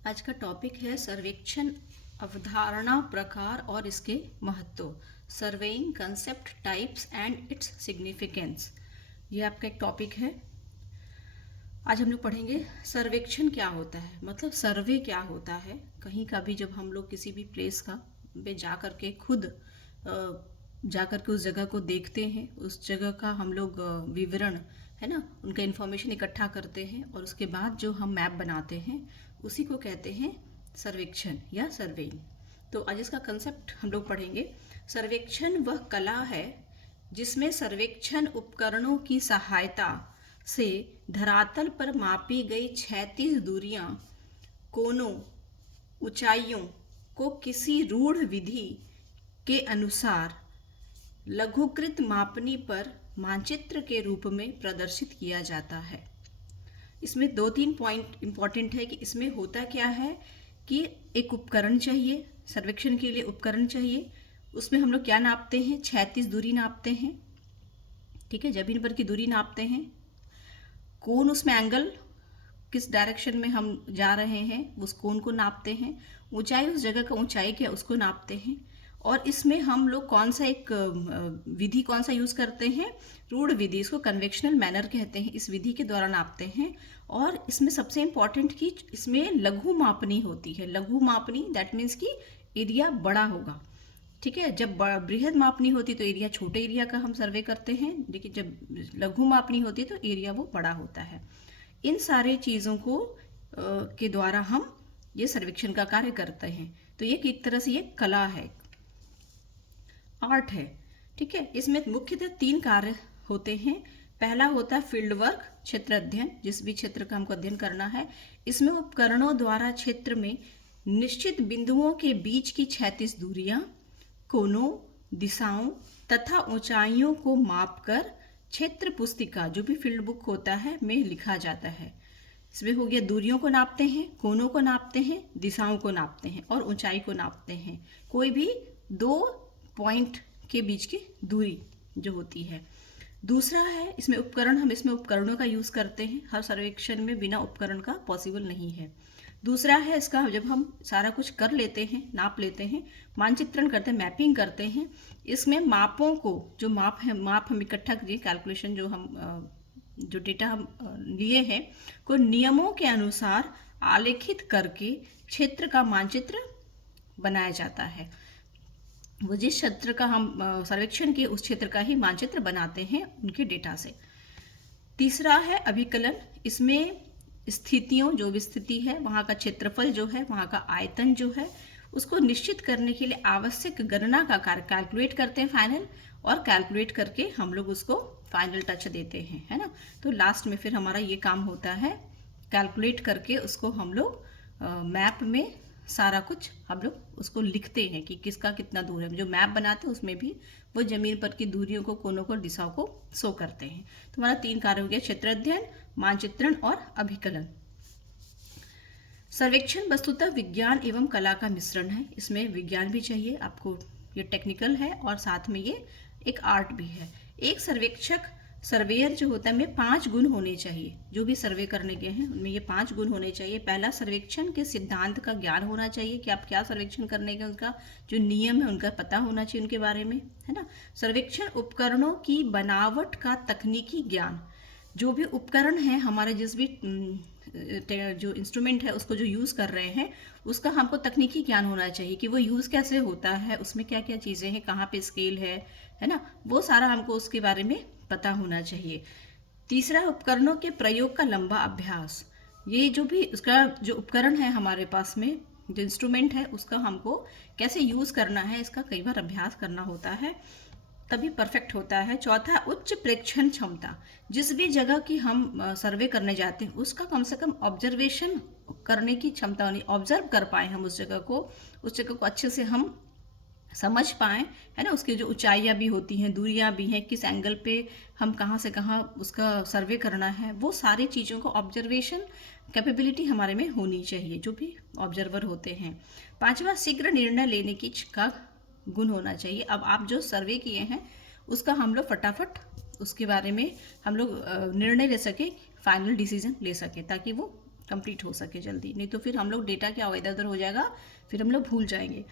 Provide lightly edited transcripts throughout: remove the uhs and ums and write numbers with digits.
आज का टॉपिक है सर्वेक्षण अवधारणा प्रकार और इसके महत्व। Surveying concept types and its significance, ये आपका एक टॉपिक है। आज हम लोग पढ़ेंगे सर्वेक्षण क्या होता है, मतलब सर्वे क्या होता है। कहीं का भी जब हम लोग किसी भी प्लेस का पे जा कर के खुद जा कर के उस जगह को देखते हैं, उस जगह का हम लोग विवरण है ना, उनका इन्फॉर्मेशन इकट्ठा करते हैं और उसके बाद जो हम मैप बनाते हैं उसी को कहते हैं सर्वेक्षण या सर्वेइंग। तो आज इसका कंसेप्ट हम लोग पढ़ेंगे। सर्वेक्षण वह कला है जिसमें सर्वेक्षण उपकरणों की सहायता से धरातल पर मापी गई क्षैतिज दूरियां, कोनों, ऊंचाइयों को किसी रूढ़ विधि के अनुसार लघुकृत मापनी पर मानचित्र के रूप में प्रदर्शित किया जाता है। इसमें दो तीन पॉइंट इंपॉर्टेंट है कि इसमें होता क्या है कि एक उपकरण चाहिए, सर्वेक्षण के लिए उपकरण चाहिए। उसमें हम लोग क्या नापते हैं, क्षैतिज दूरी नापते हैं, ठीक है, जमीन पर की दूरी नापते हैं। कोण, उसमें एंगल किस डायरेक्शन में हम जा रहे हैं उस कोण को नापते हैं। ऊंचाई, उस जगह का ऊंचाई क्या उसको नापते हैं। और इसमें हम लोग कौन सा एक विधि कौन सा यूज करते हैं, रूढ़ विधि, इसको कन्वेक्शनल मैनर कहते हैं, इस विधि के द्वारा नापते हैं। और इसमें सबसे इंपॉर्टेंट कि इसमें लघु मापनी होती है। लघु मापनी दैट मीन्स कि एरिया बड़ा होगा, ठीक है। जब बृहद मापनी होती तो एरिया, छोटे एरिया का हम सर्वे करते हैं, लेकिन जब लघु मापनी होती तो एरिया वो बड़ा होता है। इन सारे चीज़ों को के द्वारा हम ये सर्वेक्षण का कार्य करते हैं। तो ये एक तरह से ये कला है, आर्ट है, ठीक है। इसमें मुख्यतः तीन कार्य होते हैं। पहला होता है फील्ड वर्क, क्षेत्र अध्ययन, जिस भी क्षेत्र का हमको अध्ययन करना है। इसमें उपकरणों द्वारा क्षेत्र में निश्चित बिंदुओं के बीच की क्षैतिज दूरियां, कोनों, दिशाओं तथा ऊंचाइयों को मापकर क्षेत्र पुस्तिका, जो भी फील्ड बुक होता है, में लिखा जाता है। इसमें हो गया दूरियों को नापते हैं, कोनों को नापते हैं, दिशाओं को नापते हैं और ऊंचाई को नापते हैं। कोई भी दो पॉइंट के बीच की दूरी जो होती है। दूसरा है इसमें उपकरण, हम इसमें उपकरणों का यूज करते हैं। हर सर्वेक्षण में बिना उपकरण का पॉसिबल नहीं है। दूसरा है इसका, जब हम सारा कुछ कर लेते हैं, नाप लेते हैं, मानचित्रण करते हैं, मैपिंग करते हैं, इसमें मापों को, जो माप है, माप हम इकट्ठा करिए, कैलकुलेशन जो हम जो डेटा हम लिए हैं को नियमों के अनुसार आलेखित करके क्षेत्र का मानचित्र बनाया जाता है। वो जिस क्षेत्र का हम सर्वेक्षण किए उस क्षेत्र का ही मानचित्र बनाते हैं उनके डेटा से। तीसरा है अभिकलन। इसमें स्थितियों, जो भी स्थिति है, वहाँ का क्षेत्रफल जो है, वहाँ का आयतन जो है, उसको निश्चित करने के लिए आवश्यक गणना का कार्य कैलकुलेट करते हैं फाइनल, और कैलकुलेट करके हम लोग उसको फाइनल टच देते हैं, है ना। तो लास्ट में फिर हमारा ये काम होता है, कैलकुलेट करके उसको हम लोग मैप में सारा कुछ हम लोग उसको लिखते हैं कि किसका कितना दूर है। जो मैप बनाते हैं उसमें भी वो जमीन पर की दूरियों को, कोनों को, दिशाओं को शो करते हैं। तो हमारा तीन कार्य हो गया, क्षेत्र अध्ययन, मानचित्रण और अभिकलन। सर्वेक्षण वस्तुतः विज्ञान एवं कला का मिश्रण है। इसमें विज्ञान भी चाहिए आपको, ये टेक्निकल है और साथ में ये एक आर्ट भी है। एक सर्वेक्षक, सर्वेयर जो होता है, में 5 गुण होने चाहिए। जो भी सर्वे करने के हैं उनमें ये 5 गुण होने चाहिए। पहला, सर्वेक्षण के सिद्धांत का ज्ञान होना चाहिए कि आप क्या सर्वेक्षण करने के, उनका जो नियम है उनका पता होना चाहिए उनके बारे में, है ना। सर्वेक्षण उपकरणों की बनावट का तकनीकी ज्ञान, जो भी उपकरण है हमारे, जिस भी जो इंस्ट्रूमेंट है उसको जो यूज़ कर रहे हैं उसका हमको तकनीकी ज्ञान होना चाहिए कि वो यूज़ कैसे होता है, उसमें क्या क्या चीज़ें हैं, कहाँ पे स्केल है ना, वो सारा हमको उसके बारे में पता होना चाहिए। तीसरा, उपकरणों के प्रयोग का लंबा अभ्यास। ये जो भी उसका जो उपकरण है हमारे पास में, जो इंस्ट्रूमेंट है, उसका हमको कैसे यूज़ करना है, इसका कई बार अभ्यास करना होता है, तभी परफेक्ट होता है। चौथा, उच्च प्रेक्षण क्षमता। जिस भी जगह की हम सर्वे करने जाते हैं उसका कम से कम ऑब्जर्वेशन करने की क्षमता होनी, ऑब्जर्व कर पाए हम उस जगह को अच्छे से हम समझ पाएँ, है ना। उसकी जो ऊंचाइयाँ भी होती हैं, दूरियाँ भी हैं, किस एंगल पे हम कहाँ से कहाँ उसका सर्वे करना है, वो सारी चीज़ों को ऑब्जर्वेशन कैपेबिलिटी हमारे में होनी चाहिए, जो भी ऑब्जर्वर होते हैं। पांचवा, शीघ्र निर्णय लेने की का गुण होना चाहिए। अब आप जो सर्वे किए हैं उसका हम लोग फटाफट उसके बारे में हम लोग निर्णय ले सके, फाइनल डिसीजन ले सके, ताकि वो कंप्लीट हो सके जल्दी, नहीं तो फिर हम लोग डेटा क्या इधर उधर हो जाएगा, फिर हम लोग भूल जाएंगे।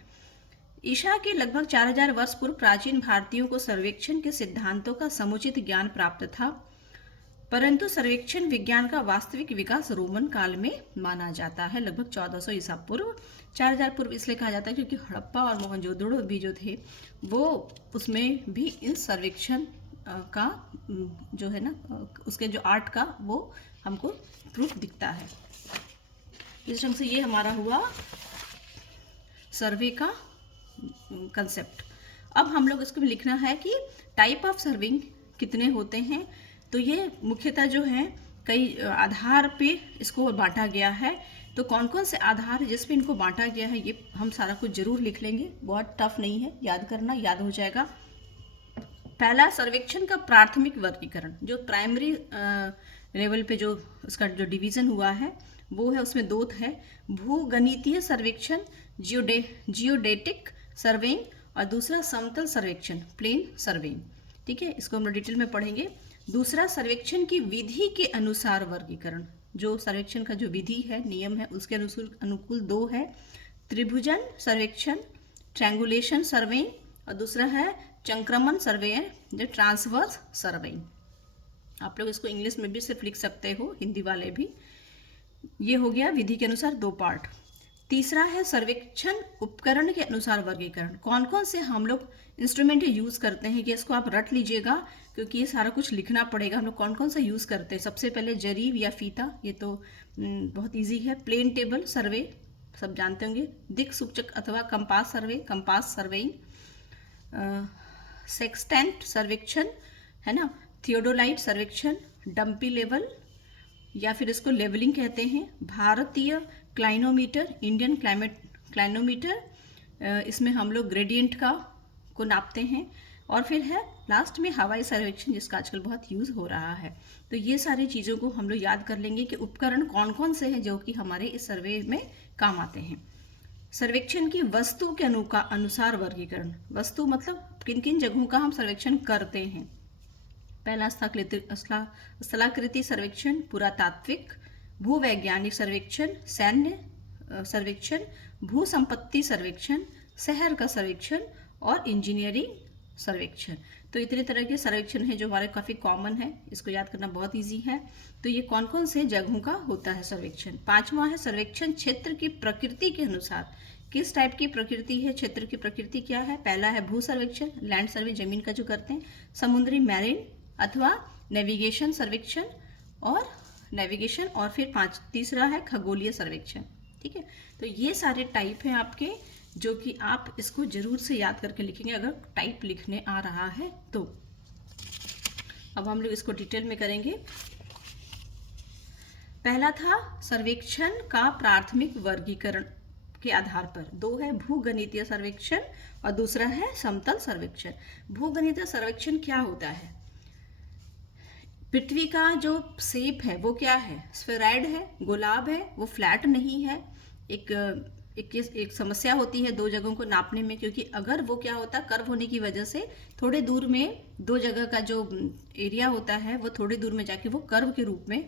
ईसा के लगभग 4000 वर्ष पूर्व प्राचीन भारतीयों को सर्वेक्षण के सिद्धांतों का समुचित ज्ञान प्राप्त था, परंतु सर्वेक्षण विज्ञान का वास्तविक विकास रोमन काल में माना जाता है, लगभग 1400 ईसा पूर्व। 4000 पूर्व इसलिए कहा जाता है क्योंकि हड़प्पा और मोहनजोदड़ो भी जो थे वो उसमें भी इन सर्वेक्षण का जो है ना उसके जो आर्ट का वो हमको प्रूफ दिखता है। इस ढंग से ये हमारा हुआ सर्वे का कंसेप्ट। अब हम लोग इसको भी लिखना है कि टाइप ऑफ सर्विंग कितने होते हैं। तो ये मुख्यतः जो है कई आधार पे इसको बांटा गया है। तो कौन कौन से आधार जिस पे इनको बांटा गया है ये हम सारा कुछ जरूर लिख लेंगे, बहुत टफ नहीं है, याद करना, याद हो जाएगा। पहला, सर्वेक्षण का प्राथमिक वर्गीकरण, जो प्राइमरी लेवल पे जो उसका जो डिवीजन हुआ है वो है, उसमें दो है, भूगणितीय सर्वेक्षण जियोडेटिक सर्वेइंग और दूसरा समतल सर्वेक्षण प्लेन सर्वेइंग। ठीक है, इसको हम लोग डिटेल में पढ़ेंगे। दूसरा, सर्वेक्षण की विधि के अनुसार वर्गीकरण, जो सर्वेक्षण का जो विधि है नियम है उसके अनुकूल दो है, त्रिभुजन सर्वेक्षण ट्रैंगुलेशन सर्वेइंग और दूसरा है चंक्रमण सर्वेयर जो ट्रांसवर्स सर्वेइंग। आप लोग इसको इंग्लिश में भी सिर्फ लिख सकते हो, हिंदी वाले भी। ये हो गया विधि के अनुसार दो पार्ट। तीसरा है सर्वेक्षण उपकरण के अनुसार वर्गीकरण, कौन कौन से हम लोग इंस्ट्रूमेंट यूज़ करते हैं कि इसको आप रट लीजिएगा क्योंकि ये सारा कुछ लिखना पड़ेगा। हम लोग कौन कौन सा यूज़ करते हैं, सबसे पहले जरीब या फीता, ये तो बहुत इजी है। प्लेन टेबल सर्वे सब जानते होंगे, दिक् सूचक अथवा कंपास सर्वे कंपास सर्वेइंग, सेक्सटेंट सर्वेक्षण है ना, थियोडोलाइट सर्वेक्षण, डंपी लेवल या फिर इसको लेवलिंग कहते हैं, भारतीय क्लाइनोमीटर इंडियन क्लाइनोमीटर, इसमें हम लोग ग्रेडियंट को नापते हैं, और फिर है लास्ट में हवाई सर्वेक्षण जिसका आजकल बहुत यूज़ हो रहा है। तो ये सारी चीज़ों को हम लोग याद कर लेंगे कि उपकरण कौन कौन से हैं जो कि हमारे इस सर्वे में काम आते हैं। सर्वेक्षण की वस्तु के अनुसार वर्गीकरण, वस्तु मतलब किन किन जगहों का हम सर्वेक्षण करते हैं। पहला, स्थलाकृति सर्वेक्षण, पुरातात्विक, भूवैज्ञानिक सर्वेक्षण, सैन्य सर्वेक्षण, भू संपत्ति सर्वेक्षण, शहर का सर्वेक्षण और इंजीनियरिंग सर्वेक्षण। तो इतने तरह के सर्वेक्षण है जो हमारे काफ़ी कॉमन है, इसको याद करना बहुत इजी है। तो ये कौन कौन से जगहों का होता है सर्वेक्षण। पांचवा है सर्वेक्षण क्षेत्र की प्रकृति के अनुसार, किस टाइप की प्रकृति है, क्षेत्र की प्रकृति क्या है। पहला है भू सर्वेक्षण, लैंड सर्वे जमीन का जो करते हैं, समुद्री मैरीन अथवा नेविगेशन सर्वेक्षण और फिर तीसरा है खगोलीय सर्वेक्षण। ठीक है, तो ये सारे टाइप हैं आपके जो कि आप इसको जरूर से याद करके लिखेंगे अगर टाइप लिखने आ रहा है तो। अब हम लोग इसको डिटेल में करेंगे। पहला था सर्वेक्षण का प्राथमिक वर्गीकरण के आधार पर, दो है भूगणितीय सर्वेक्षण और दूसरा है समतल सर्वेक्षण। भूगणितीय सर्वेक्षण क्या होता है, पृथ्वी का जो शेप है वो क्या है, स्फेराइड है, गोलाब है, वो फ्लैट नहीं है। एक समस्या होती है दो जगहों को नापने में, क्योंकि अगर वो क्या होता है कर्व होने की वजह से थोड़े दूर में दो जगह का जो एरिया होता है वो थोड़े दूर में जाके वो कर्व के रूप में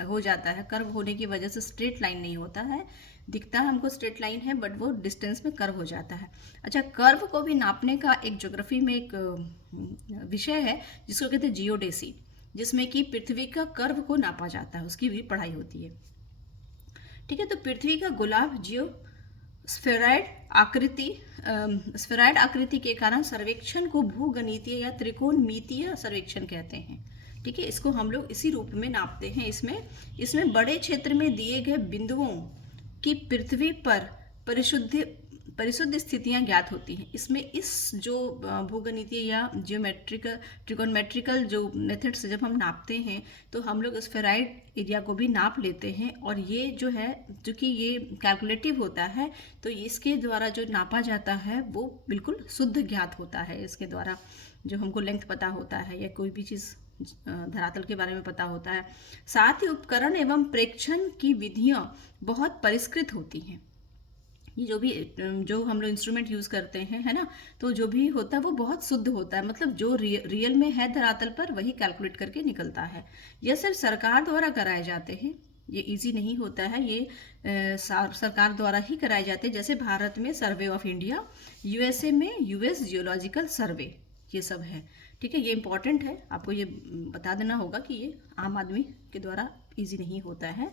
हो जाता है। कर्व होने की वजह से स्ट्रेट लाइन नहीं होता है, दिखता है हमको स्ट्रेट लाइन है बट वो डिस्टेंस में कर्व हो जाता है। अच्छा, कर्व को भी नापने का एक ज्योग्राफी में एक विषय है जिसको कहते हैं जियोडेसी, जिसमें कि पृथ्वी का कर्व को नापा जाता है, उसकी भी पढ़ाई होती है। ठीक है, तो पृथ्वी का गोलाब स्फेराइड आकृति के कारण सर्वेक्षण को भूगणितीय या त्रिकोणमितीय सर्वेक्षण कहते हैं। ठीक है, इसको हम लोग इसी रूप में नापते हैं। इसमें बड़े क्षेत्र में दिए गए बिंदुओं की पृथ्वी पर परिशुद्ध स्थितियां ज्ञात होती हैं। इसमें इस जो भूगणितीय या ट्रिकोनमेट्रिकल जो मेथड से जब हम नापते हैं तो हम लोग स्फेराइड एरिया को भी नाप लेते हैं, और ये जो है चूँकि ये कैलकुलेटिव होता है तो इसके द्वारा जो नापा जाता है वो बिल्कुल शुद्ध ज्ञात होता है। इसके द्वारा जो हमको लेंथ पता होता है या कोई भी चीज़ धरातल के बारे में पता होता है। साथ ही उपकरण एवं प्रेक्षण की विधियां बहुत परिष्कृत होती हैं। ये जो हम लोग इंस्ट्रूमेंट यूज़ करते हैं है ना, तो जो भी होता है वो बहुत शुद्ध होता है, मतलब जो रियल में है धरातल पर वही कैलकुलेट करके निकलता है। यह सिर्फ सरकार द्वारा कराए जाते हैं। ये इजी नहीं होता है, ये सरकार द्वारा ही कराए जाते हैं। जैसे भारत में सर्वे ऑफ इंडिया, यूएसए में यूएस जियोलॉजिकल सर्वे, ये सब है। ठीक है, ये इंपॉर्टेंट है, आपको ये बता देना होगा कि ये आम आदमी के द्वारा इजी नहीं होता है।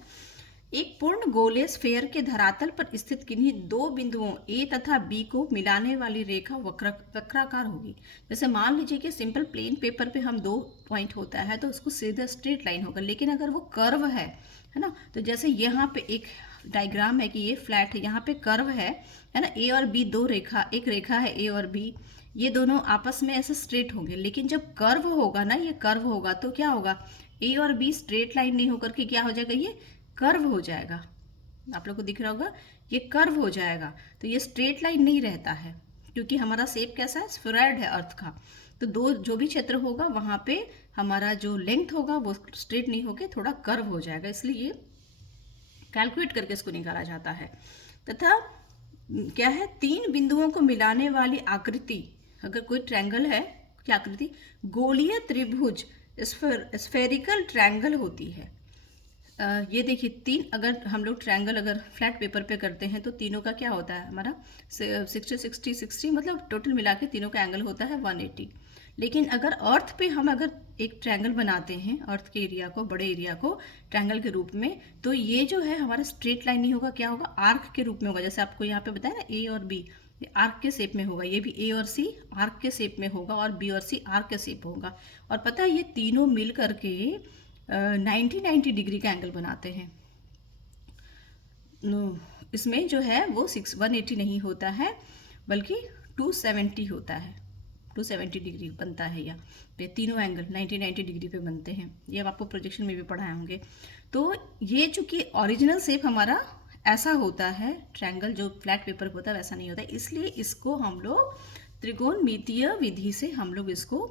एक पूर्ण गोले स्फेयर के धरातल पर स्थित किन्हीं दो बिंदुओं ए तथा बी को मिलाने वाली रेखा वक्राकार होगी। जैसे मान लीजिए कि सिंपल प्लेन पेपर पे हम दो पॉइंट होता है तो उसको सीधा स्ट्रेट लाइन होगा, लेकिन अगर वो कर्व है ना, तो जैसे यहाँ पे एक डायग्राम है कि ये फ्लैट है, यहाँ पे कर्व है ना, ए और बी दो रेखा, एक रेखा है ए और बी, ये दोनों आपस में ऐसे स्ट्रेट होंगे। लेकिन जब कर्व होगा ना, ये कर्व होगा तो क्या होगा, ए और बी स्ट्रेट लाइन नहीं होकर के क्या हो जाएगा, ये कर्व हो जाएगा। आप लोग को दिख रहा होगा, ये कर्व हो जाएगा। तो ये स्ट्रेट लाइन नहीं रहता है, क्योंकि हमारा शेप कैसा है, स्फेरॉइड है अर्थ का। तो दो जो भी क्षेत्र होगा वहां पे हमारा जो लेंथ होगा वो स्ट्रेट नहीं होके थोड़ा कर्व हो जाएगा, इसलिए कैलकुलेट करके इसको निकाला जाता है। तथा क्या है, तीन बिंदुओं को मिलाने वाली आकृति, अगर कोई ट्रायंगल है, क्या आकृति, गोलीय त्रिभुज, स्फेरिकल ट्रायंगल होती है। ये देखिए तीन, अगर हम लोग ट्रायंगल अगर फ्लैट पेपर पे करते हैं तो तीनों का क्या होता है, हमारा 60-60-60, मतलब टोटल मिला के तीनों का एंगल होता है 180। लेकिन अगर अर्थ पे हम अगर एक ट्रायंगल बनाते हैं, अर्थ के एरिया को, बड़े एरिया को ट्रायंगल के रूप में, तो ये जो है हमारा स्ट्रेट लाइन नहीं होगा, क्या होगा, आर्क के रूप में होगा। जैसे आपको यहाँ पे बताया ना, ए और बी आर्क के शेप में होगा, ये भी ए और सी आर्क के शेप में होगा और बी और सी आर्क के शेप होगा। और पता है ये तीनों मिल करके 90 डिग्री का एंगल बनाते हैं। इसमें जो है वो 180 नहीं होता है, बल्कि 270 होता है, 270 डिग्री बनता है। यहाँ पे तीनों एंगल 90 डिग्री पे बनते हैं, ये अब आपको प्रोजेक्शन में भी पढ़ाए होंगे। तो ये चूंकि ओरिजिनल शेप हमारा ऐसा होता है, ट्रायंगल जो फ्लैट पेपर होता है वैसा नहीं होता है, इसलिए इसको हम लोग त्रिकोणमितीय विधि से हम लोग इसको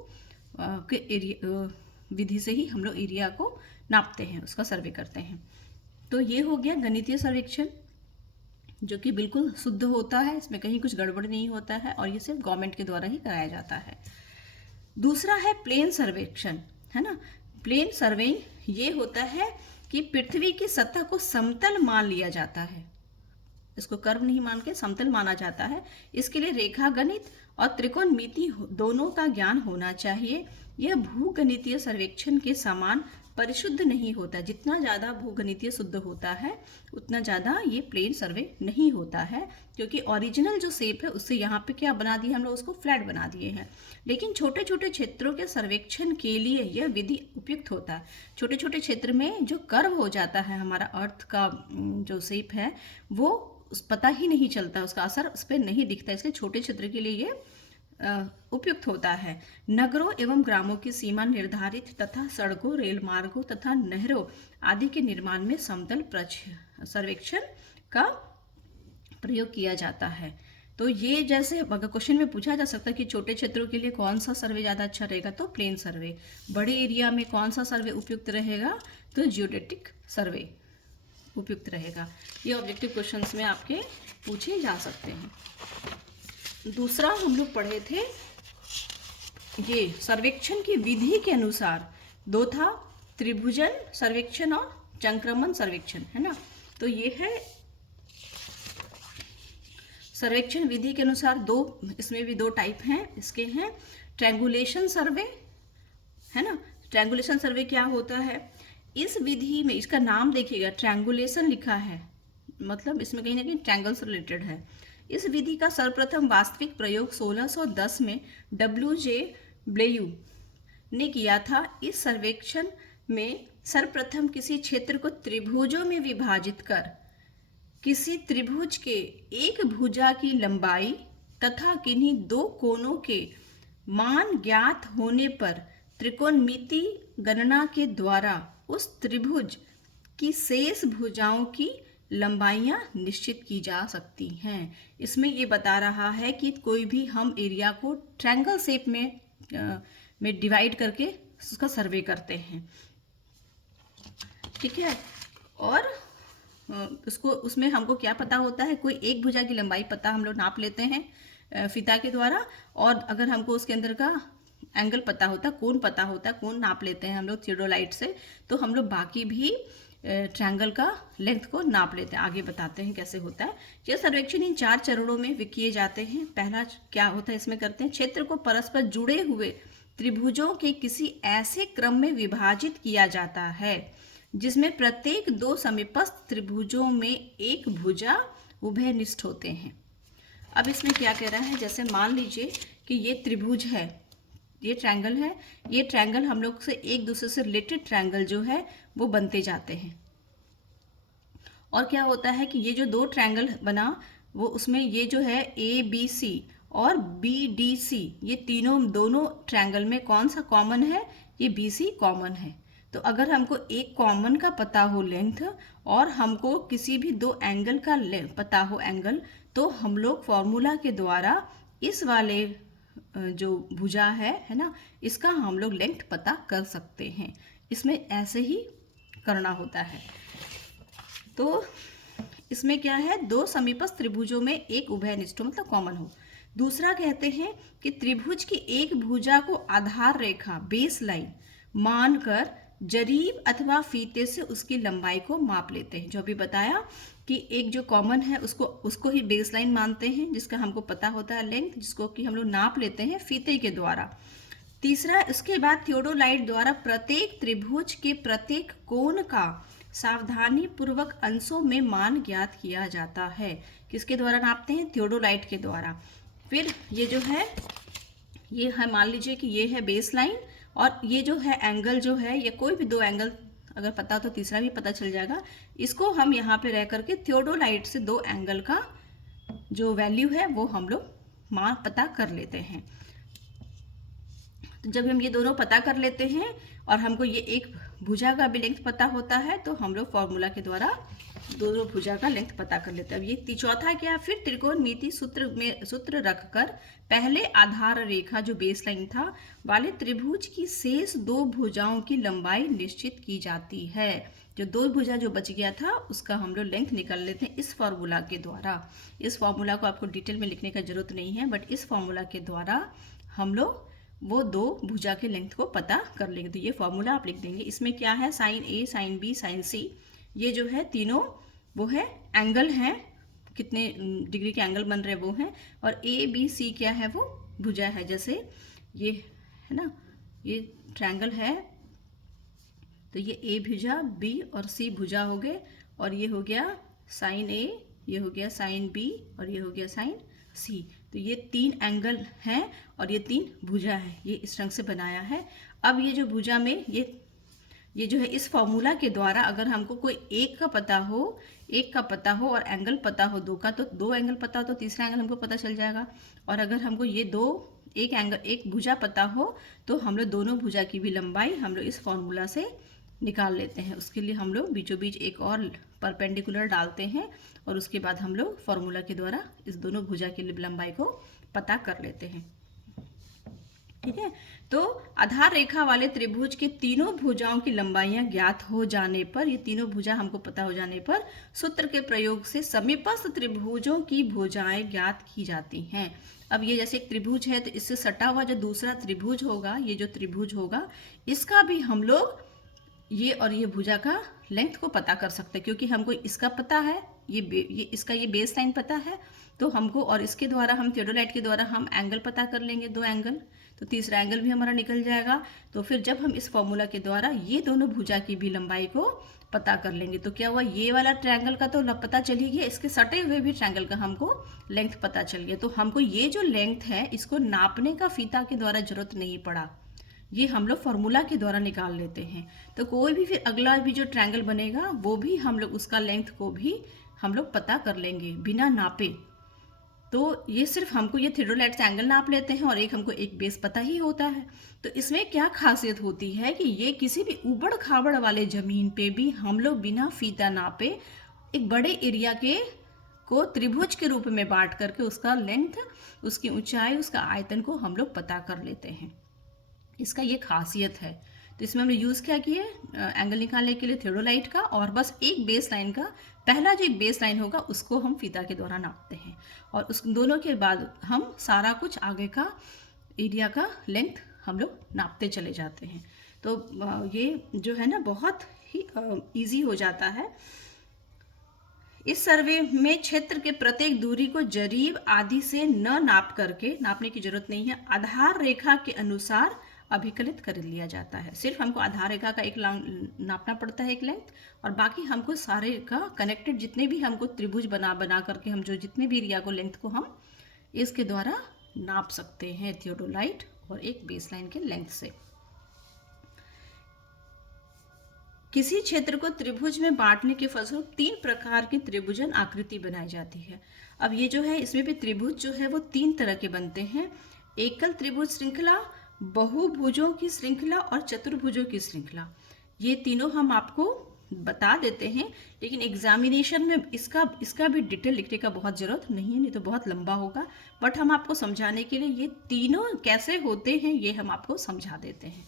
विधि से ही हम लोग एरिया को नापते हैं, उसका सर्वे करते हैं। तो ये हो गया गणितीय सर्वेक्षण, जो कि बिल्कुल शुद्ध होता है, इसमें कहीं कुछ गड़बड़ नहीं होता है और ये सिर्फ गवर्नमेंट के द्वारा ही कराया जाता है। दूसरा है प्लेन सर्वेक्षण, है ना। प्लेन सर्वेइंग ये होता है कि पृथ्वी की सतह को समतल मान लिया जाता है, इसको कर्व नहीं मान के समतल माना जाता है। इसके लिए रेखा गणित और त्रिकोणमिति दोनों का ज्ञान होना चाहिए। यह भूगणितीय सर्वेक्षण के समान परिशुद्ध नहीं होता, जितना ज़्यादा भूगणितीय शुद्ध होता है उतना ज़्यादा ये प्लेन सर्वे नहीं होता है, क्योंकि ओरिजिनल जो शेप है उससे यहाँ पे क्या बना दिया हम लोग, उसको फ्लैट बना दिए हैं। लेकिन छोटे छोटे क्षेत्रों के सर्वेक्षण के लिए यह विधि उपयुक्त होता है। छोटे छोटे क्षेत्र में जो कर्व हो जाता है, हमारा अर्थ का जो शेप है वो पता ही नहीं चलता, उसका असर उस पर नहीं दिखता, इसलिए छोटे क्षेत्र के लिए ये उपयुक्त होता है। नगरों एवं ग्रामों की सीमा निर्धारित तथा सड़कों, रेल मार्गों तथा नहरों आदि के निर्माण में समतल सर्वेक्षण का प्रयोग किया जाता है। तो ये जैसे अगर क्वेश्चन में पूछा जा सकता है कि छोटे क्षेत्रों के लिए कौन सा सर्वे ज़्यादा अच्छा रहेगा, तो प्लेन सर्वे। बड़े एरिया में कौन सा सर्वे उपयुक्त रहेगा, तो जियोडेटिक सर्वे उपयुक्त रहेगा। ये ऑब्जेक्टिव क्वेश्चंस में आपके पूछे जा सकते हैं। दूसरा हम लोग पढ़े थे, ये सर्वेक्षण की विधि के अनुसार दो था, त्रिभुजन सर्वेक्षण और चंक्रमण सर्वेक्षण, है ना। तो ये है सर्वेक्षण विधि के अनुसार दो, इसमें भी दो टाइप हैं इसके हैं। ट्रायंगुलेशन सर्वे, है ना। ट्रायंगुलेशन सर्वे क्या होता है, इस विधि में, इसका नाम देखिएगा ट्रायंगुलेशन लिखा है, मतलब इसमें कहीं ना कहीं ट्रायंगल से रिलेटेड है। इस विधि का सर्वप्रथम वास्तविक प्रयोग 1610 में W.J. ब्लेयू ने किया था। इस सर्वेक्षण में सर्वप्रथम किसी क्षेत्र को त्रिभुजों में विभाजित कर किसी त्रिभुज के एक भुजा की लंबाई तथा किन्हीं दो कोणों के मान ज्ञात होने पर त्रिकोणमिति गणना के द्वारा उस त्रिभुज की शेष भुजाओं की लंबाइयां निश्चित की जा सकती हैं। इसमें ये बता रहा है कि कोई भी हम एरिया को ट्रायंगल शेप में डिवाइड करके उसका सर्वे करते हैं, ठीक है। और उसको उसमें हमको क्या पता होता है, कोई एक भुजा की लंबाई पता हम लोग नाप लेते हैं फीता के द्वारा, और अगर हमको उसके अंदर का एंगल पता होता, कोण पता होता, कोण नाप लेते हैं हम लोग थियोडोलाइट से, तो हम लोग बाकी भी ट्रायंगल का लेंथ को नाप लेते हैं। आगे बताते हैं कैसे होता है। ये सर्वेक्षण इन 4 चरणों में किए जाते हैं। पहला क्या होता है इसमें करते हैं, क्षेत्र को परस्पर जुड़े हुए त्रिभुजों के किसी ऐसे क्रम में विभाजित किया जाता है जिसमें प्रत्येक 2 समीपस्थ त्रिभुजों में एक भुजा उभयनिष्ठ होते हैं। अब इसमें क्या कह रहा है, जैसे मान लीजिए कि ये त्रिभुज है, ये ट्रायंगल है, ये ट्रायंगल हम लोग से एक दूसरे से रिलेटेड ट्रायंगल जो है वो बनते जाते हैं। और क्या होता है कि ये जो 2 ट्रायंगल बना वो उसमें ये जो है ABC और BDC, ये दोनों ट्रायंगल में कौन सा कॉमन है, ये BC कॉमन है। तो अगर हमको एक कॉमन का पता हो लेंथ और हमको किसी भी 2 एंगल का पता हो एंगल, तो हम लोग फॉर्मूला के द्वारा इस वाले जो भुजा है ना, इसका हम लोग लेंथ पता कर सकते हैं। इसमें ऐसे ही करना होता है। तो इसमें क्या है, 2 समीपस्थ त्रिभुजों में एक उभयनिष्ठ हो, मतलब कॉमन हो। दूसरा कहते हैं कि त्रिभुज की एक भुजा को आधार रेखा बेस लाइन मानकर जरीब अथवा फीते से उसकी लंबाई को माप लेते हैं। जो अभी बताया कि एक जो कॉमन है उसको ही बेस लाइन मानते हैं, जिसका हमको पता होता है लेंथ, जिसको कि हम लोग नाप लेते हैं फीते के द्वारा। तीसरा, इसके बाद थियोडोलाइट द्वारा प्रत्येक त्रिभुज के प्रत्येक कोण का सावधानी पूर्वक अंशों में मान ज्ञात किया जाता है। किसके द्वारा नापते हैं, थियोडोलाइट के द्वारा। फिर ये जो है, ये है, मान लीजिए कि ये है बेस लाइन और ये जो है एंगल जो है, ये कोई भी 2 एंगल अगर पता हो तो तीसरा भी पता चल जाएगा। इसको हम यहाँ पे रह करके थियोडोलाइट से 2 एंगल का जो वैल्यू है वो हम लोग मान पता कर लेते हैं। तो जब हम ये दोनों पता कर लेते हैं और हमको ये एक भुजा का भी लेंथ पता होता है, तो हम लोग फॉर्मूला के द्वारा दोनों भुजा का लेंथ पता कर लेते हैं। अब ये चौथा क्या, फिर त्रिकोणमिति सूत्र रखकर पहले आधार रेखा जो बेस लाइन था वाले त्रिभुज की शेष 2 भुजाओं की लंबाई निश्चित की जाती है। जो 2 भुजा जो बच गया था उसका हम लोग लेंथ निकाल लेते हैं इस फॉर्मूला के द्वारा। इस फॉर्मूला को आपको डिटेल में लिखने का जरूरत नहीं है, बट इस फॉर्मूला के द्वारा हम लोग वो 2 भुजा के लेंथ को पता कर लेंगे। तो ये फॉर्मूला आप लिख देंगे। इसमें क्या है, sine A, sine B, sine C, ये जो है तीनों वो है एंगल हैं, कितने डिग्री के एंगल बन रहे हैं वो हैं। और ABC क्या है, वो भुजा है। जैसे ये है ना, ये ट्रायंगल है, तो ये A भुजा, B और C भुजा हो गए, और ये हो गया साइन A, ये हो गया साइन B और ये हो गया साइन C। तो ये 3 एंगल हैं और ये 3 भुजा है, ये इस रंग से बनाया है। अब ये जो भुजा में ये जो है इस फॉर्मूला के द्वारा अगर हमको कोई एक का पता हो और एंगल पता हो 2 का, तो 2 एंगल पता हो तो तीसरा एंगल हमको पता चल जाएगा। और अगर हमको ये एक भुजा पता हो तो हम लोग दोनों भुजा की भी लंबाई हम लोग इस फॉर्मूला से निकाल लेते हैं। उसके लिए हम लोग बीचों बीच एक और परपेंडिकुलर डालते हैं और उसके बाद हम लोग फॉर्मूला के द्वारा इस दोनों भुजा की लंबाई को पता कर लेते हैं। ठीक है, तो आधार रेखा वाले त्रिभुज के तीनों भुजाओं की लंबाइयां ज्ञात हो जाने पर, ये तीनों भुजा हमको पता हो जाने पर सूत्र के प्रयोग से समीपस्थ त्रिभुजों की भुजाएं ज्ञात की जाती हैं। अब ये जैसे एक त्रिभुज है तो इससे सटा हुआ जो दूसरा त्रिभुज होगा, ये जो त्रिभुज होगा इसका भी हम लोग ये और ये भुजा का लेंथ को पता कर सकते हैं, क्योंकि हमको इसका पता है, इसका ये बेस लाइन पता है, तो हमको और इसके द्वारा हम थियोडोलाइट के द्वारा हम एंगल पता कर लेंगे 2 एंगल, तो तीसरा एंगल भी हमारा निकल जाएगा। तो फिर जब हम इस फॉर्मूला के द्वारा ये दोनों भुजा की भी लंबाई को पता कर लेंगे तो क्या हुआ, ये वाला ट्रायंगल का तो पता चल ही गया, इसके सटे हुए भी ट्रायंगल का हमको लेंथ पता चल गया। तो हमको ये जो लेंथ है इसको नापने का फीता के द्वारा जरूरत नहीं पड़ा, ये हम लोग फॉर्मूला के द्वारा निकाल लेते हैं। तो कोई भी फिर अगला भी जो ट्रायंगल बनेगा वो भी हम लोग उसका लेंथ को भी हम लोग पता कर लेंगे बिना नापे। तो ये सिर्फ हमको ये थियोडोलाइट से एंगल नाप लेते हैं और एक हमको एक बेस पता ही होता है। तो इसमें क्या खासियत होती है कि ये किसी भी उबड़ खाबड़ वाले ज़मीन पे भी हम लोग बिना फीता नापे एक बड़े एरिया को त्रिभुज के रूप में बांट करके उसका लेंथ, उसकी ऊंचाई, उसका आयतन को हम लोग पता कर लेते हैं। इसका ये खासियत है। तो इसमें हमने यूज़ क्या किया, एंगल निकालने के लिए थियोडोलाइट का, और बस एक बेस लाइन का, पहला जो एक बेस लाइन होगा उसको हम फीता के द्वारा नापते हैं और उस दोनों के बाद हम सारा कुछ आगे का एरिया का लेंथ हम लोग नापते चले जाते हैं। तो ये जो है ना बहुत ही ईजी हो जाता है। इस सर्वे में क्षेत्र के प्रत्येक दूरी को जरीब आदि से न नाप करके, नापने की जरूरत नहीं है, आधार रेखा के अनुसार अभिकलित कर लिया जाता है। सिर्फ हमको आधार रेखा का एक नापना पड़ता है, एक लेंथ, और बाकी हमको सारे का कनेक्टेड जितने भी हमको त्रिभुज बना करके हम जो जितने भी एरिया को लेंथ को हम इसके द्वारा नाप सकते हैं, थियोडोलाइट और एक बेसलाइन के लेंथ से। किसी क्षेत्र को त्रिभुज में बांटने के फलस्वरूप 3 प्रकार की त्रिभुजन आकृति बनाई जाती है। अब ये जो है, इसमें भी त्रिभुज जो है वो 3 तरह के बनते हैं, एकल त्रिभुज श्रृंखला, बहुभुजों की श्रृंखला और चतुर्भुजों की श्रृंखला। ये तीनों हम आपको बता देते हैं, लेकिन एग्जामिनेशन में इसका भी डिटेल लिखने का बहुत ज़रूरत नहीं है, नहीं तो बहुत लंबा होगा। बट हम आपको समझाने के लिए ये तीनों कैसे होते हैं ये हम आपको समझा देते हैं।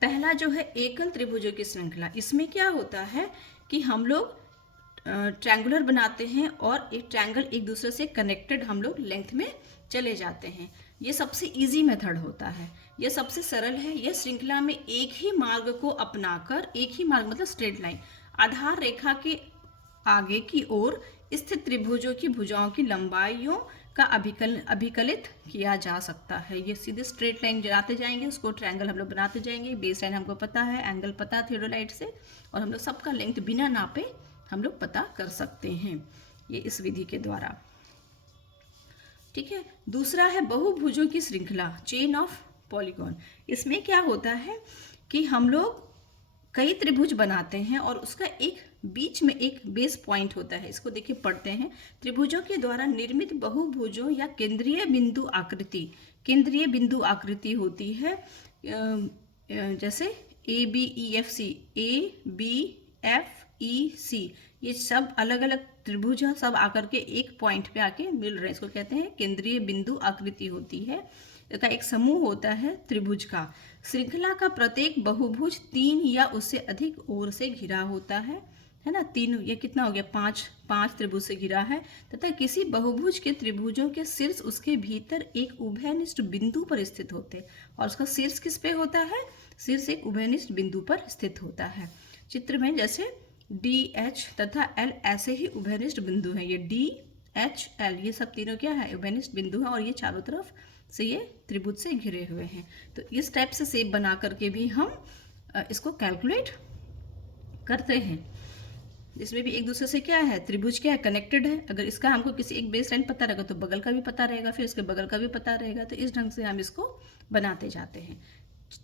पहला जो है एकल त्रिभुजों की श्रृंखला। इसमें क्या होता है कि हम लोग ट्रायंगुलर बनाते हैं और एक ट्रायंगल एक दूसरे से कनेक्टेड हम लोग लेंथ में चले जाते हैं। ये सबसे इजी मेथड होता है, ये सबसे सरल है। यह श्रृंखला में एक ही मार्ग को अपनाकर, एक ही मार्ग मतलब स्ट्रेट लाइन, आधार रेखा के आगे की ओर स्थित त्रिभुजों की भुजाओं की लंबाइयों का अभिकलित किया जा सकता है। ये सीधे स्ट्रेट लाइन बनाते जाएंगे, उसको ट्रायंगल हम लोग बनाते जाएंगे। बेस लाइन हमको पता है, एंगल पता है थियोडोलाइट से, और हम लोग सबका लेंथ बिना नापे हम लोग पता कर सकते हैं, ये इस विधि के द्वारा। ठीक है। दूसरा है बहुभुजों की श्रृंखला, चेन ऑफ पॉलीगॉन। इसमें क्या होता है कि हम लोग कई त्रिभुज बनाते हैं और उसका एक बीच में एक बेस पॉइंट होता है। इसको देखिए पढ़ते हैं। त्रिभुजों के द्वारा निर्मित बहुभुजों या केंद्रीय बिंदु आकृति, केंद्रीय बिंदु आकृति होती है, जैसे ABEFC, ABFEC, ये सब अलग अलग त्रिभुज सब आकर के एक पॉइंट पे आके मिल रहे हैं, इसको कहते हैं केंद्रीय बिंदु आकृति होती है। इसका एक समूह होता है त्रिभुज का। श्रृंखला का प्रत्येक बहुभुज 3 या उससे अधिक ओर से घिरा होता है ना। 3, ये कितना हो गया, 5 त्रिभुज से घिरा है, तथा किसी बहुभुज के त्रिभुजों के शीर्ष उसके भीतर एक उभयनिष्ठ बिंदु पर स्थित होते हैं। और उसका शीर्ष किस पे होता है, शीर्ष एक उभयनिष्ठ बिंदु पर स्थित होता है। चित्र में जैसे DH तथा L ऐसे ही उभयनिष्ठ बिंदु हैं। ये DHL ये सब तीनों क्या है, उभयनिष्ठ बिंदु हैं, और ये चारों तरफ से ये त्रिभुज से घिरे हुए हैं। तो इस टाइप से शेप बना करके भी हम इसको कैलकुलेट करते हैं। इसमें भी एक दूसरे से क्या है, त्रिभुज क्या है, कनेक्टेड है। अगर इसका हमको किसी एक बेस लाइन पता रहेगा तो बगल का भी पता रहेगा, फिर इसके बगल का भी पता रहेगा। तो इस ढंग से हम इसको बनाते जाते हैं।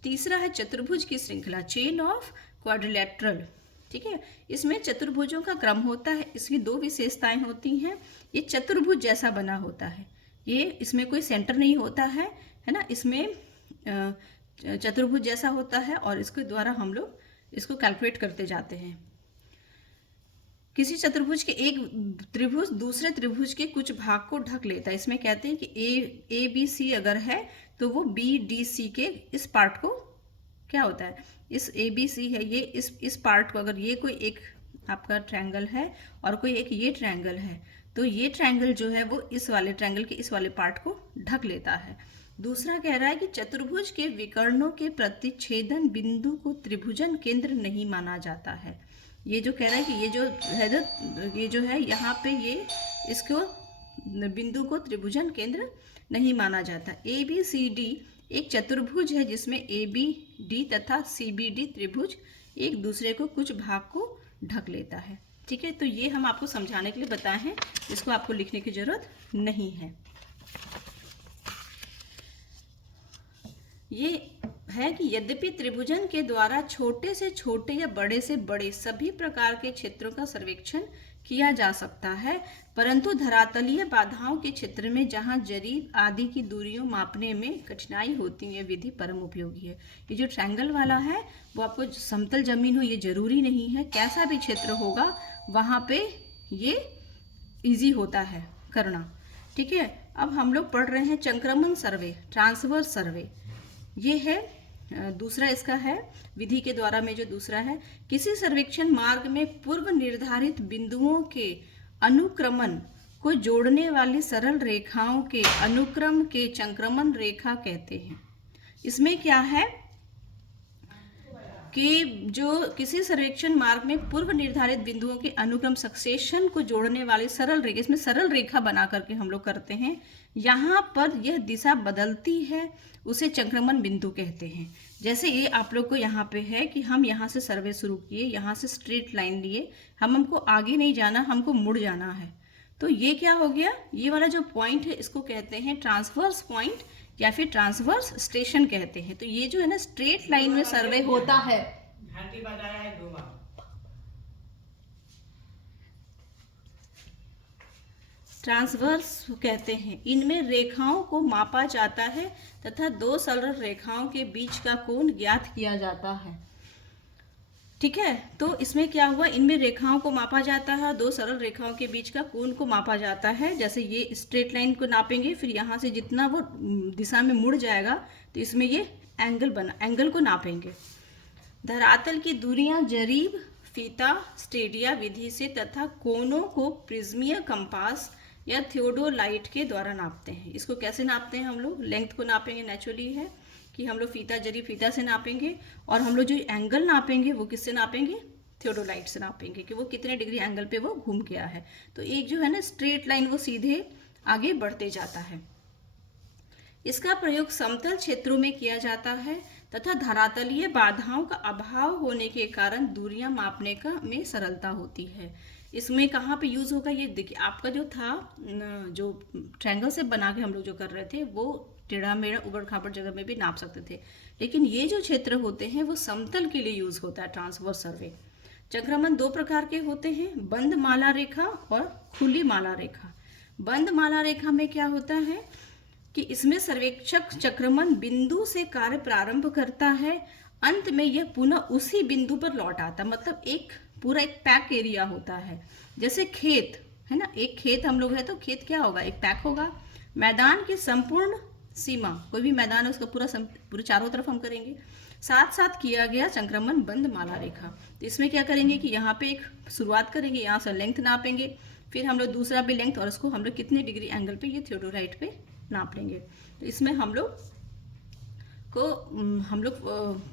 तीसरा है चतुर्भुज की श्रृंखला, चेन ऑफ क्वाड्रिलेटरल। ठीक है। इसमें चतुर्भुजों का क्रम होता है। इसकी 2 विशेषताएं होती हैं। ये चतुर्भुज जैसा बना होता है, ये इसमें कोई सेंटर नहीं होता है ना। इसमें चतुर्भुज जैसा होता है और इसके द्वारा हम लोग इसको कैलकुलेट करते जाते हैं। किसी चतुर्भुज के एक त्रिभुज दूसरे त्रिभुज के कुछ भाग को ढक लेता है। इसमें कहते हैं कि ABC अगर है तो वो BDC के इस पार्ट को क्या होता है, इस ABC है, ये इस पार्ट को, अगर ये कोई एक आपका ट्रायंगल है और कोई एक ये ट्रायंगल है, तो ये ट्रायंगल जो है वो इस वाले ट्रायंगल के इस वाले पार्ट को ढक लेता है। दूसरा कह रहा है कि चतुर्भुज के विकर्णों के प्रतिच्छेदन बिंदु को त्रिभुजन केंद्र नहीं माना जाता है। ये जो कह रहा है कि ये जो है यहाँ पे ये इसको बिंदु को त्रिभुजन केंद्र नहीं माना जाता। ABCD एक चतुर्भुज है जिसमें ABD तथा CBD त्रिभुज एक दूसरे को कुछ भाग को ढक लेता है। ठीक है। तो ये हम आपको समझाने के लिए बताए हैं, इसको आपको लिखने की जरूरत नहीं है। ये है कि यद्यपि त्रिभुजन के द्वारा छोटे से छोटे या बड़े से बड़े सभी प्रकार के क्षेत्रों का सर्वेक्षण किया जा सकता है, परंतु धरातलीय बाधाओं के क्षेत्र में जहां जरीब आदि की दूरियों मापने में कठिनाई होती है, यह विधि परम उपयोगी है। ये जो ट्रायंगल वाला है वो आपको समतल जमीन हो ये जरूरी नहीं है, कैसा भी क्षेत्र होगा वहां पे ये इजी होता है करना। ठीक है। अब हम लोग पढ़ रहे हैं चंक्रमण सर्वे, ट्रांसवर्स सर्वे। ये है दूसरा इसका है विधि के द्वारा में जो दूसरा है, किसी सर्वेक्षण मार्ग में पूर्व निर्धारित बिंदुओं के अनुक्रमण को जोड़ने वाली सरल रेखाओं के अनुक्रम के चंक्रमण रेखा कहते हैं। इसमें क्या है, कि जो किसी सर्वेक्षण मार्ग में पूर्व निर्धारित बिंदुओं के अनुक्रम सक्सेशन को जोड़ने वाली सरल रेखा, इसमें सरल रेखा बना करके हम लोग करते हैं, यहाँ पर यह दिशा बदलती है, उसे संक्रमण बिंदु कहते हैं। जैसे ये आप लोग को यहाँ पे है कि हम यहाँ से सर्वे शुरू किए, यहाँ से स्ट्रेट लाइन लिए, हमको आगे नहीं जाना, हमको मुड़ जाना है। तो ये क्या हो गया, ये वाला जो पॉइंट है इसको कहते हैं ट्रांसवर्स पॉइंट या फिर ट्रांसवर्स स्टेशन कहते हैं। तो ये जो है ना स्ट्रेट लाइन में सर्वे होता है, ट्रांसवर्स कहते हैं। इनमें रेखाओं को मापा जाता है तथा दो सरल रेखाओं के बीच का कोण ज्ञात किया जाता है। ठीक है, तो इसमें क्या हुआ, इनमें रेखाओं को मापा जाता है, दो सरल रेखाओं के बीच का कोण को मापा जाता है। जैसे ये स्ट्रेट लाइन को नापेंगे, फिर यहाँ से जितना वो दिशा में मुड़ जाएगा तो इसमें ये एंगल को नापेंगे। धरातल की दूरियां जरीब, फीता, स्टेडिया विधि से तथा कोनों को प्रिज्मीय कंपास या थियोडोलाइट के द्वारा नापते हैं। इसको कैसे नापते हैं, हम लोग लेंथ को नापेंगे, नेचुरली है कि हम लोग फीता से नापेंगे, और हम लोग जो एंगल नापेंगे वो किससे नापेंगे, थियोडोलाइट से नापेंगे कि वो कितने डिग्री एंगल पे वो घूम गया है। तो एक जो है ना स्ट्रेट लाइन वो सीधे आगे बढ़ते जाता है। इसका प्रयोग समतल क्षेत्रों में किया जाता है तथा धरातलीय बाधाओं का अभाव होने के कारण दूरियां मापने में सरलता होती है। इसमें कहाँ पे यूज होगा, ये देखिए आपका जो था, जो ट्रायंगल से बना के हम लोग जो कर रहे थे वो टेढ़ा मेढ़ा उबड़ खाबड़ जगह में भी नाप सकते थे, लेकिन ये जो क्षेत्र होते हैं वो समतल के लिए यूज होता है ट्रांसवर्स सर्वे। संक्रमण दो प्रकार के होते हैं, बंद माला रेखा और खुली माला रेखा। बंद माला रेखा में क्या होता है कि इसमें सर्वेक्षक संक्रमण बिंदु से कार्य प्रारंभ करता है, अंत में यह पुनः उसी बिंदु पर लौट आता, मतलब एक पूरा एक पैक एरिया होता है। जैसे खेत है ना, एक खेत हम लोग है तो खेत क्या होगा, एक पैक होगा। मैदान की संपूर्ण सीमा, कोई भी मैदान है उसका पूरे चारों तरफ हम करेंगे। साथ साथ किया गया संक्रमण बंद माला रेखा। तो इसमें क्या करेंगे कि यहाँ पे एक शुरुआत करेंगे, यहाँ से लेंथ नापेंगे, फिर हम लोग दूसरा भी लेंथ और उसको हम लोग कितने डिग्री एंगल पे ये थियोडोलाइट पे नाप लेंगे। तो इसमें हम लोग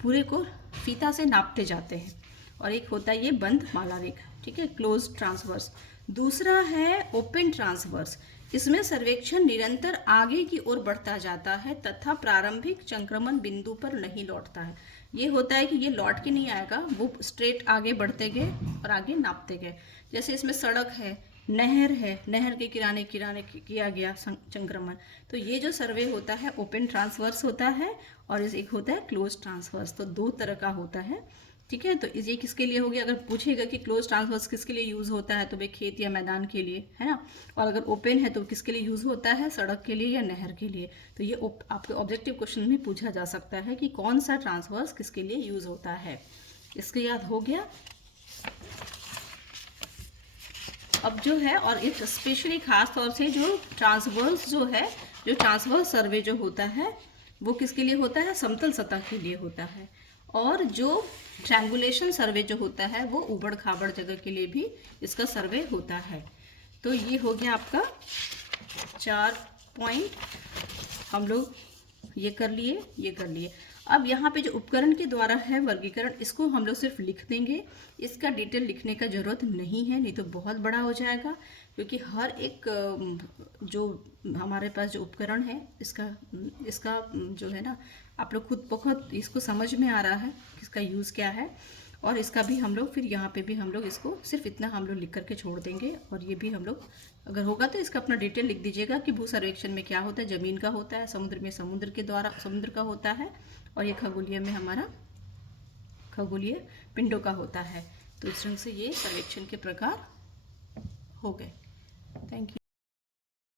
पूरे को फीता से नापते जाते हैं। और एक होता है ये बंद माला रेखा, ठीक है, क्लोज ट्रांसवर्स। दूसरा है ओपन ट्रांसवर्स। इसमें सर्वेक्षण निरंतर आगे की ओर बढ़ता जाता है तथा प्रारंभिक संक्रमण बिंदु पर नहीं लौटता है। ये होता है कि ये लौट के नहीं आएगा, वो स्ट्रेट आगे बढ़ते गए और आगे नापते गए। जैसे इसमें सड़क है, नहर है, नहर के किनारे किया गया संक्रमण। तो ये जो सर्वे होता है ओपन ट्रांसवर्स होता है और एक होता है क्लोज ट्रांसवर्स। तो दो तरह का होता है, ठीक है। तो ये किसके लिए हो गया, अगर पूछेगा कि क्लोज ट्रांसवर्स किसके लिए यूज होता है तो भाई खेत या मैदान के लिए, है ना। और अगर ओपन है तो किसके लिए यूज होता है, सड़क के लिए या नहर के लिए। तो ये आपके ऑब्जेक्टिव क्वेश्चन में पूछा जा सकता है कि कौन सा ट्रांसवर्स किसके लिए यूज होता है। इसके याद हो गया। अब जो है, और एक स्पेशली खास तौर से जो ट्रांसवर्स जो है, जो ट्रांसवर्स सर्वे जो होता है वो किसके लिए होता है, समतल सतह के लिए होता है। और जो ट्रायंगुलेशन सर्वे जो होता है वो उबड़ खाबड़ जगह के लिए भी इसका सर्वे होता है। तो ये हो गया आपका 4 पॉइंट, हम लोग ये कर लिए। अब यहाँ पे जो उपकरण के द्वारा है वर्गीकरण, इसको हम लोग सिर्फ लिख देंगे, इसका डिटेल लिखने का जरूरत नहीं है, नहीं तो बहुत बड़ा हो जाएगा। क्योंकि हर एक जो हमारे पास जो उपकरण है इसका जो है ना, आप लोग खुद बहुत इसको समझ में आ रहा है इसका यूज़ क्या है। और इसका भी हम लोग फिर यहाँ पे भी हम लोग इसको सिर्फ इतना हम लोग लिख करके छोड़ देंगे। और ये भी हम लोग अगर होगा तो इसका अपना डिटेल लिख दीजिएगा कि भू सर्वेक्षण में क्या होता है, ज़मीन का होता है, समुद्र में समुद्र के द्वारा समुद्र का होता है, और ये खगोलीय में हमारा खगोलीय पिंडों का होता है। तो इस ढंग से ये सर्वेक्षण के प्रकार हो गए। Thank you.